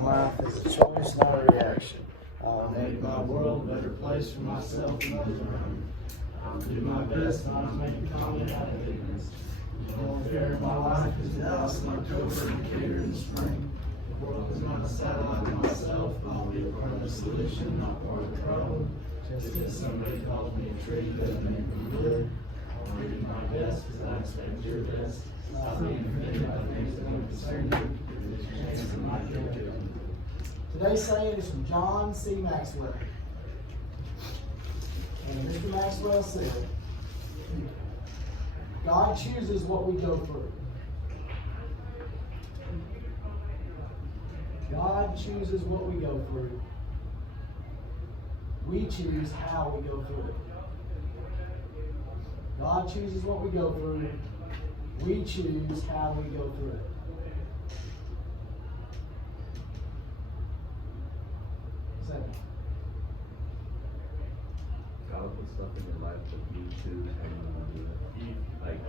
Life is a choice, not a reaction. I'll make my world a better place for myself and others around me. I'll do my best not to make a comment out of ignorance. The only fair in my life is Dallas in October and Decatur in the spring. The world is not a satellite to myself. I'll be a part of the solution, not part of the problem. Just because somebody calls me a tree doesn't make me good. I'll do my best because I expect your best. Stop being offended by things that don't concern you. There's a chance it might get good. Today's saying is from John C. Maxwell. And Mr. Maxwell said, God chooses what we go through. God chooses what we go through. We choose how we go through it. God chooses what we go through. We choose how we go through it. God puts stuff in your life that you choose how you want to do it. Like,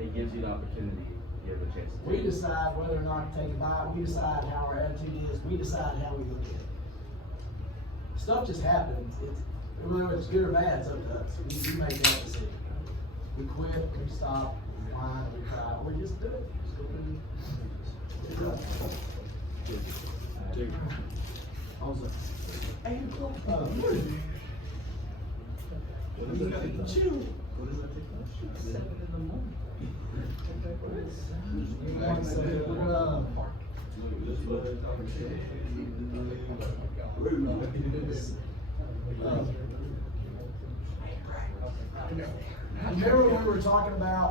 it gives you the opportunity, you have a chance to We decide whether or not to take a bite. We decide how our attitude is. We decide how we look at it. Stuff just happens. Whether it's good or bad, it's up to us. We make that decision. We quit, we stop, we whine, we cry, we just do it. Just go do it. Also, hey, what does that take? Chill. What does that take? 7 in the morning. Remember what we were talking about?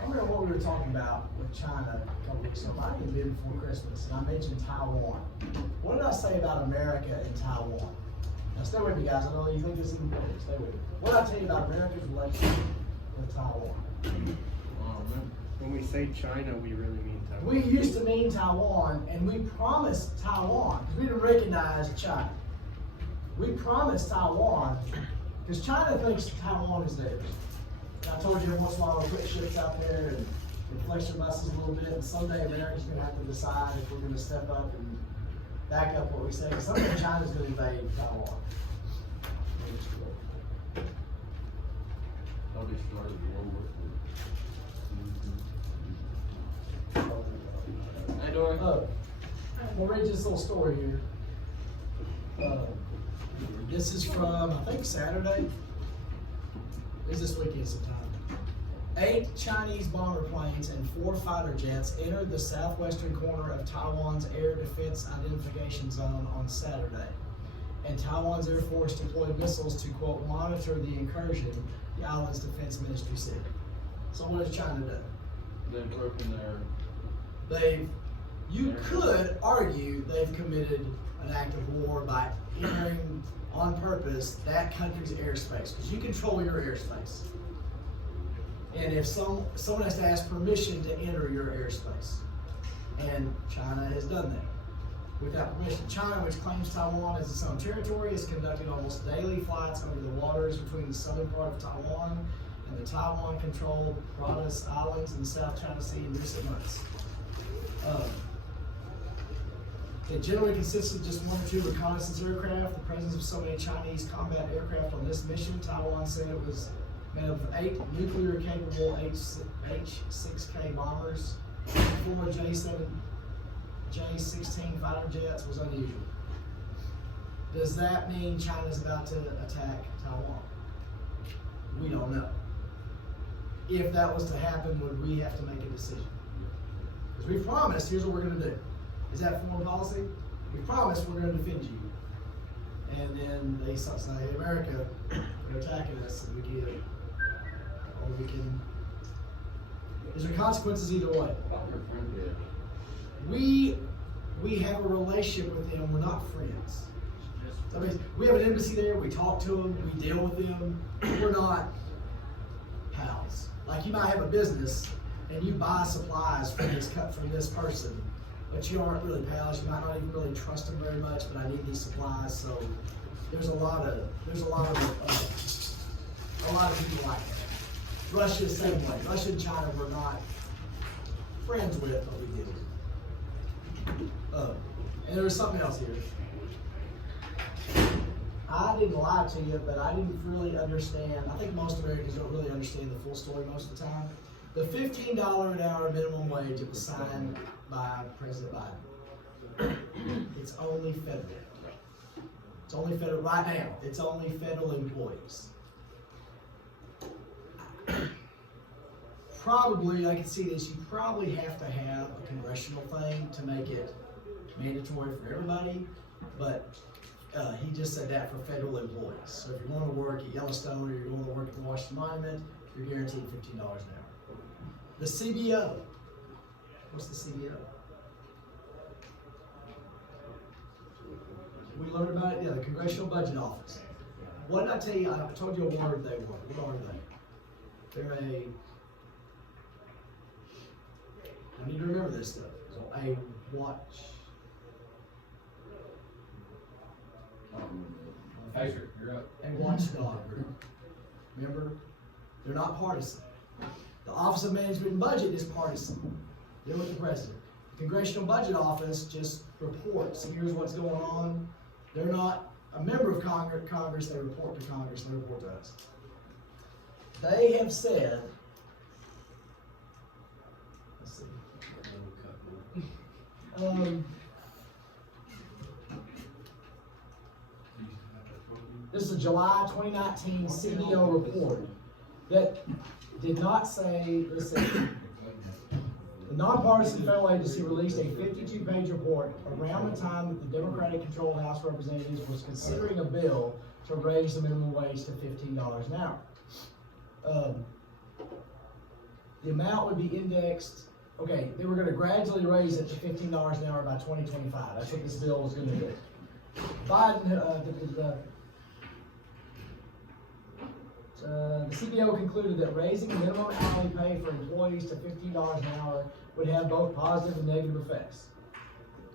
I remember what we were talking about with China a couple weeks ago. I didn't do it before Christmas, and I mentioned Taiwan. What did I say about America and Taiwan? Now stay with me, guys. I know you think this is important. Stay with me. What did I tell you about America's relationship with Taiwan? When we say China, we really mean Taiwan. We used to mean Taiwan, and we promised Taiwan, because we didn't recognize China. We promised Taiwan, because China thinks Taiwan is theirs. And I told you once in a while we'll put ships out there and flex your muscles a little bit, and someday America's going to have to decide if we're going to step up and back up what we say. Someday China's going to invade Taiwan. Probably started World War II. Hey, Dory. We'll read this little story here. This is from, I think, Saturday. It's this weekend sometime. 8 Chinese bomber planes and 4 fighter jets entered the southwestern corner of Taiwan's Air Defense Identification Zone on Saturday. And Taiwan's Air Force deployed missiles to, quote, monitor the incursion, the island's defense ministry said. So what has China done? They've broken You could argue they've committed an act of war by entering on purpose that country's airspace, because you control your airspace. And if someone has to ask permission to enter your airspace, and China has done that without permission. China, which claims Taiwan as its own territory, has conducted almost daily flights over the waters between the southern part of Taiwan and the Taiwan-controlled Pratas Islands in the South China Sea in recent months. It generally consists of just 1 or 2 reconnaissance aircraft. The presence of so many Chinese combat aircraft on this mission, Taiwan said it was made of 8 nuclear-capable H-6K bombers, 4 J-16 fighter jets was unusual. Does that mean China's about to attack Taiwan? We don't know. If that was to happen, would we have to make a decision? Because we promised, here's what we're going to do. Is that foreign policy? We promised we're going to defend you. And then they say, America, they're attacking us, and we can. Is there consequences either way? We have a relationship with them, we're not friends. That means we have an embassy there, we talk to them, we deal with them, we're not pals. Like you might have a business and you buy supplies from this person, but you aren't really pals. You might not even really trust them very much. But I need these supplies, so there's a lot of people like that. Russia the same way. Russia and China we're not friends with, but we deal with. And there was something else here. I didn't lie to you, but I didn't really understand. I think most Americans don't really understand the full story most of the time. The $15 an hour minimum wage that was signed by President Biden, it's only federal. It's only federal right now. It's only federal employees. Probably, I can see this, you probably have to have a congressional thing to make it mandatory for everybody, but he just said that for federal employees. So if you want to work at Yellowstone or you're going to work at the Washington Monument, you're guaranteed $15 an hour. The CBO. What's the CBO? We learned about it, yeah, the Congressional Budget Office. What did I tell you? I told you a word they were. What are they? They're a, I need to remember this stuff. So a watch. Patrick, you're up. A watchdog group. Remember? They're not partisan. The Office of Management and Budget is partisan. They're with the president. The Congressional Budget Office just reports. Here's what's going on. They're not a member of Congress. They report to Congress. They report to us. They have said, let's see. This is a July 2019 CBO report that did not say, listen, the nonpartisan federal agency released a 52-page report around the time that the Democratic-controlled House of Representatives was considering a bill to raise the minimum wage to $15 an hour. The amount would be indexed, okay, they were going to gradually raise it to $15 an hour by 2025. That's what this bill was going to do. Biden, the CBO concluded that raising the minimum hourly pay for employees to $15 an hour would have both positive and negative effects.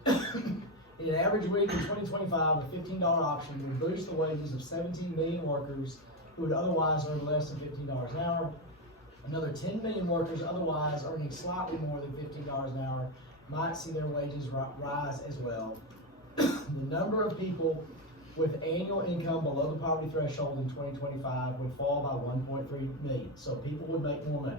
In an average week in 2025, a $15 option would boost the wages of 17 million workers who would otherwise earn less than $15 an hour. Another 10 million workers otherwise earning slightly more than $15 an hour might see their wages rise as well. The number of people with annual income below the poverty threshold in 2025 would fall by 1.3 million. So people would make more money.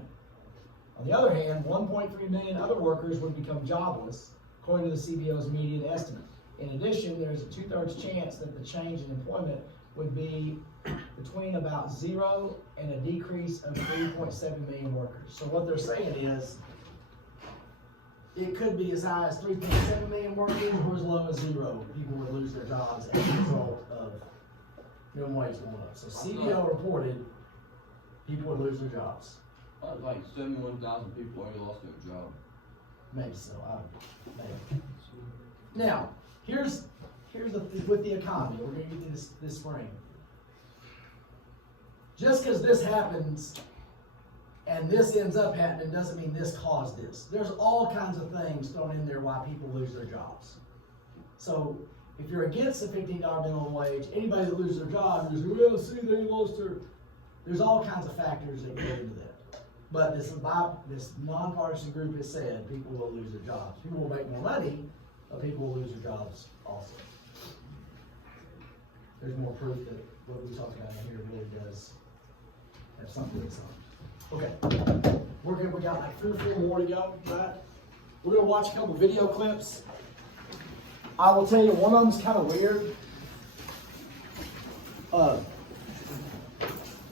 On the other hand, 1.3 million other workers would become jobless, according to the CBO's median estimate. In addition, there's a 2/3 chance that the change in employment would be between about 0 and a decrease of 3.7 million workers. So what they're saying is, it could be as high as 3.7 million workers or as low as 0 people would lose their jobs as a result of minimum wage going up. So CBO reported people would lose their jobs. Like 71,000 people already lost their job. Maybe so. Maybe. Now, here's with the economy. We're going to get to this spring. Just because this happens and this ends up happening doesn't mean this caused this. There's all kinds of things thrown in there why people lose their jobs. So if you're against the $15 minimum wage, anybody that loses their job is, well, see, they lost their. There's all kinds of factors that go into that. But this nonpartisan group has said people will lose their jobs. People will make more money, but people will lose their jobs also. There's more proof that what we talked about here really does have something to do. Okay, we're good. We got like 3 or 4 more to go, right? We're gonna watch a couple video clips. I will tell you, one of them's kind of weird.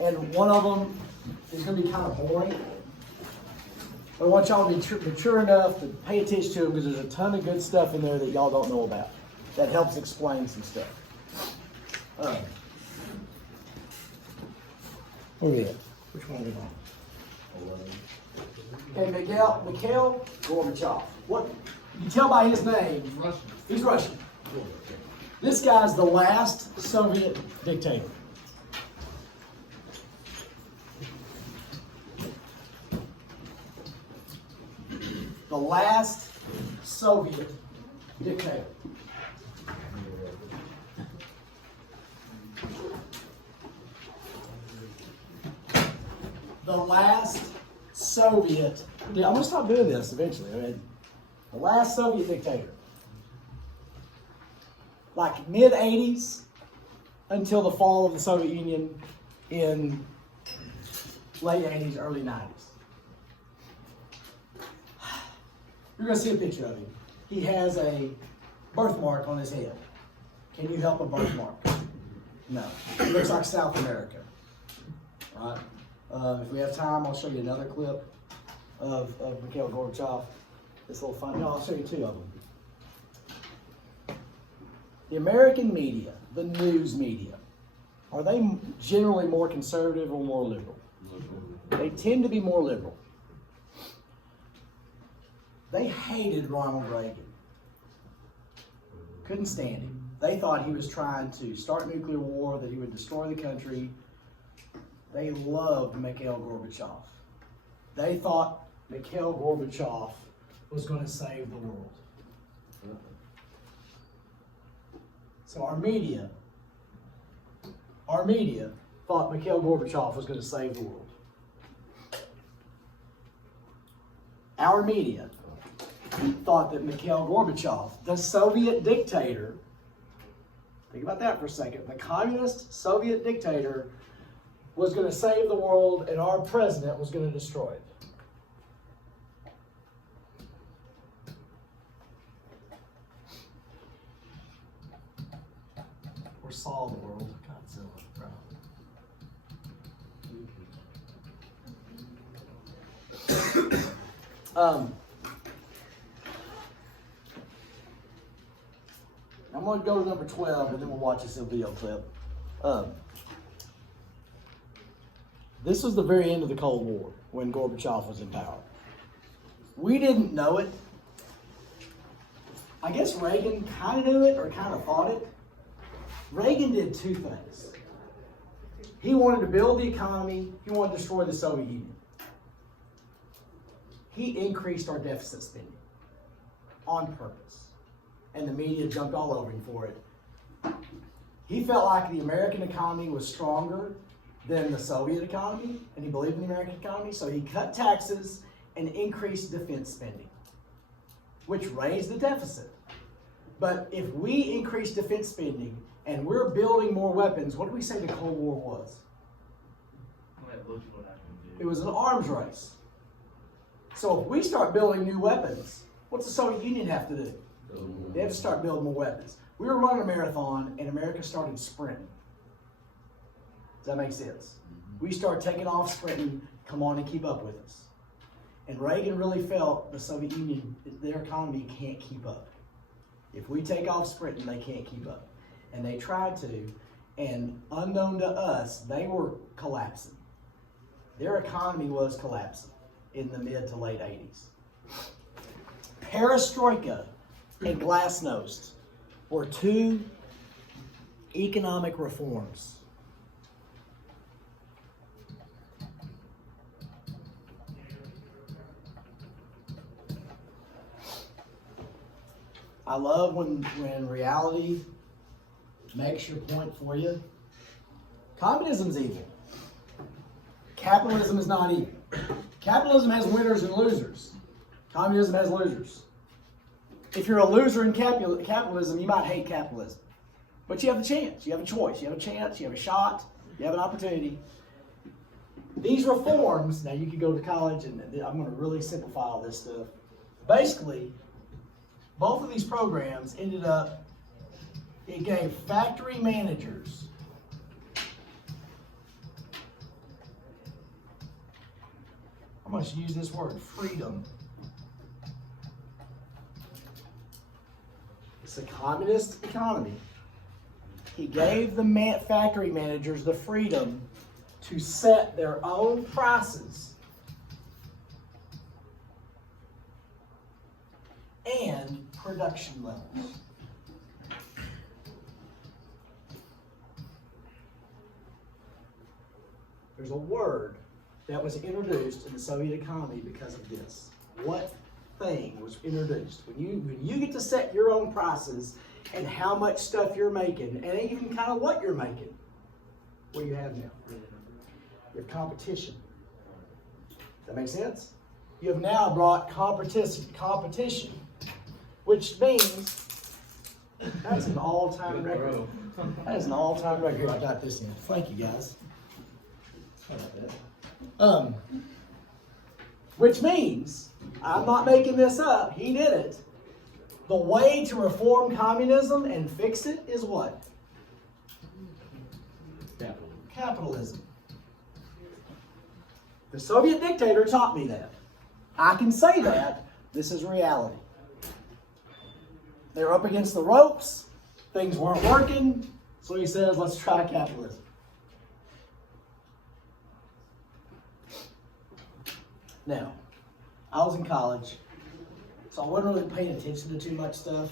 And one of them is gonna be kind of boring. But I want y'all to be mature enough to pay attention to them because there's a ton of good stuff in there that y'all don't know about that helps explain some stuff. Where are we at? Which one are we on? Hey, Mikhail Gorbachev. What? You can tell by his name. Russian. He's Russian. This guy's the last Soviet dictator. The last Soviet dictator. The last Soviet. I'm gonna stop doing this eventually. I mean, the last Soviet dictator. like mid-80s until the fall of the Soviet Union in late 80s, early 90s. You're going to see a picture of him. He has a birthmark on his head. Can you help a birthmark? No. It looks like South America. Right? If we have time, I'll show you another clip of Mikhail Gorbachev. This little fun. No, I'll show you two of them. The American media, the news media, are they generally more conservative or more liberal? They tend to be more liberal. They hated Ronald Reagan. Couldn't stand him. They thought he was trying to start nuclear war, that he would destroy the country. They loved Mikhail Gorbachev. They thought Mikhail Gorbachev was going to save the world. So our media thought Mikhail Gorbachev was going to save the world. Our media thought that Mikhail Gorbachev, the Soviet dictator, think about that for a second, the communist Soviet dictator was going to save the world and our president was going to destroy it. Or saw the world. Godzilla, bro. I'm going to go to number 12 and then we'll watch this video clip. This was the very end of the Cold War when Gorbachev was in power. We didn't know it. I guess Reagan kind of knew it or kind of thought it. Reagan did two things. He wanted to build the economy. He wanted to destroy the Soviet Union. He increased our deficit spending on purpose. And the media jumped all over him for it. He felt like the American economy was stronger than the Soviet economy, and he believed in the American economy, so he cut taxes and increased defense spending, which raised the deficit. But if we increase defense spending and we're building more weapons, what do we say the Cold War was? It was an arms race. So if we start building new weapons, what's the Soviet Union have to do? They have to start building more weapons. We were running a marathon and America started sprinting. Does that make sense? We start taking off sprinting, come on and keep up with us. And Reagan really felt the Soviet Union, their economy can't keep up. If we take off sprinting, they can't keep up. And they tried to, and unknown to us, they were collapsing. Their economy was collapsing in the mid to late 80s. Perestroika and glasnost were two economic reforms. I love when reality makes your point for you. Communism's evil. Capitalism is not evil. Capitalism has winners and losers. Communism has losers. If you're a loser in capitalism, you might hate capitalism. But you have a chance. You have a choice. You have a chance. You have a shot. You have an opportunity. These reforms, now you could go to college, and I'm going to really simplify all this stuff. Basically, both of these programs ended up, it gave factory managers I'm going to use this word, freedom. It's a communist economy. He gave the factory managers the freedom to set their own prices and production levels. There's a word that was introduced in the Soviet economy because of this. What thing was introduced? When you get to set your own prices and how much stuff you're making, and even kind of what you're making, what do you have now? You have competition. Does that make sense? You have now brought competition, which means That's an all-time record. That is an all-time record. I got this in. Thank you, guys. How about that? Which means, I'm not making this up, he did it. The way to reform communism and fix it is what? Capitalism. The Soviet dictator taught me that. I can say that. This is reality. They were up against the ropes. Things weren't working. So he says, let's try capitalism. Now, I was in college, so I wasn't really paying attention to too much stuff.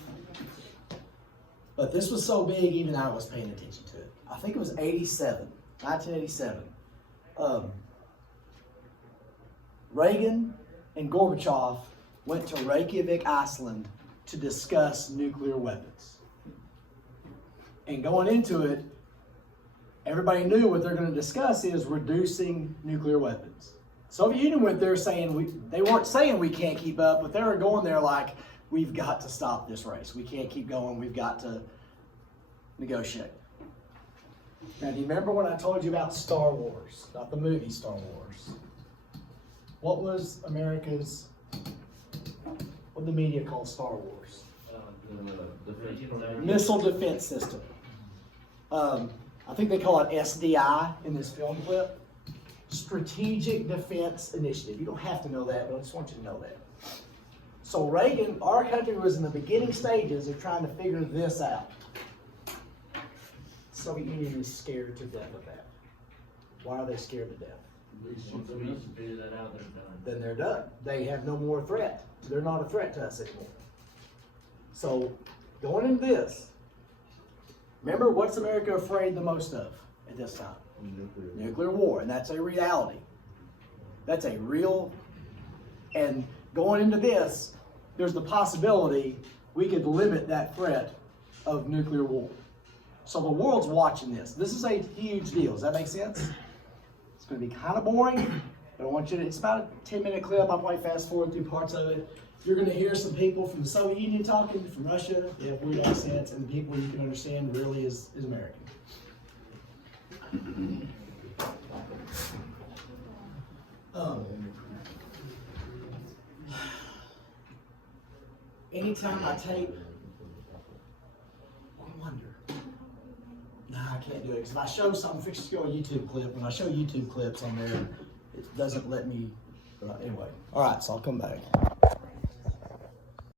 But this was so big, even I was paying attention to it. I think it was 1987. Reagan and Gorbachev went to Reykjavik, Iceland to discuss nuclear weapons. And going into it, everybody knew what they're going to discuss is reducing nuclear weapons. Soviet Union went there saying, they weren't saying we can't keep up, but they were going there like, we've got to stop this race. We can't keep going. We've got to negotiate. Now, do you remember when I told you about Star Wars, not the movie Star Wars? What was America's, what the media called Star Wars? Missile Defense System. I think they call it SDI in this film clip. Strategic Defense Initiative. You don't have to know that, but I just want you to know that. So Reagan, our country was in the beginning stages of trying to figure this out. Soviet Union is scared to death of that. Why are they scared to death? Once we figure that out, they're done. Then they're done. They have no more threat. They're not a threat to us anymore. So going into this, remember what's America afraid the most of at this time? Nuclear war, and that's a reality. That's a real, and going into this, there's the possibility we could limit that threat of nuclear war. So the world's watching this. This is a huge deal. Does that make sense? It's going to be kind of boring, but I want you to, it's about a 10-minute clip. I'll probably fast forward through parts of it. You're going to hear some people from the Soviet Union talking, from Russia. They have weird accents, and the people you can understand really is American. Anytime I tape, I wonder. Nah, I can't do it. Because if I show something, fix to go a YouTube clip. When I show YouTube clips on there, it doesn't let me. But anyway. All right, so I'll come back.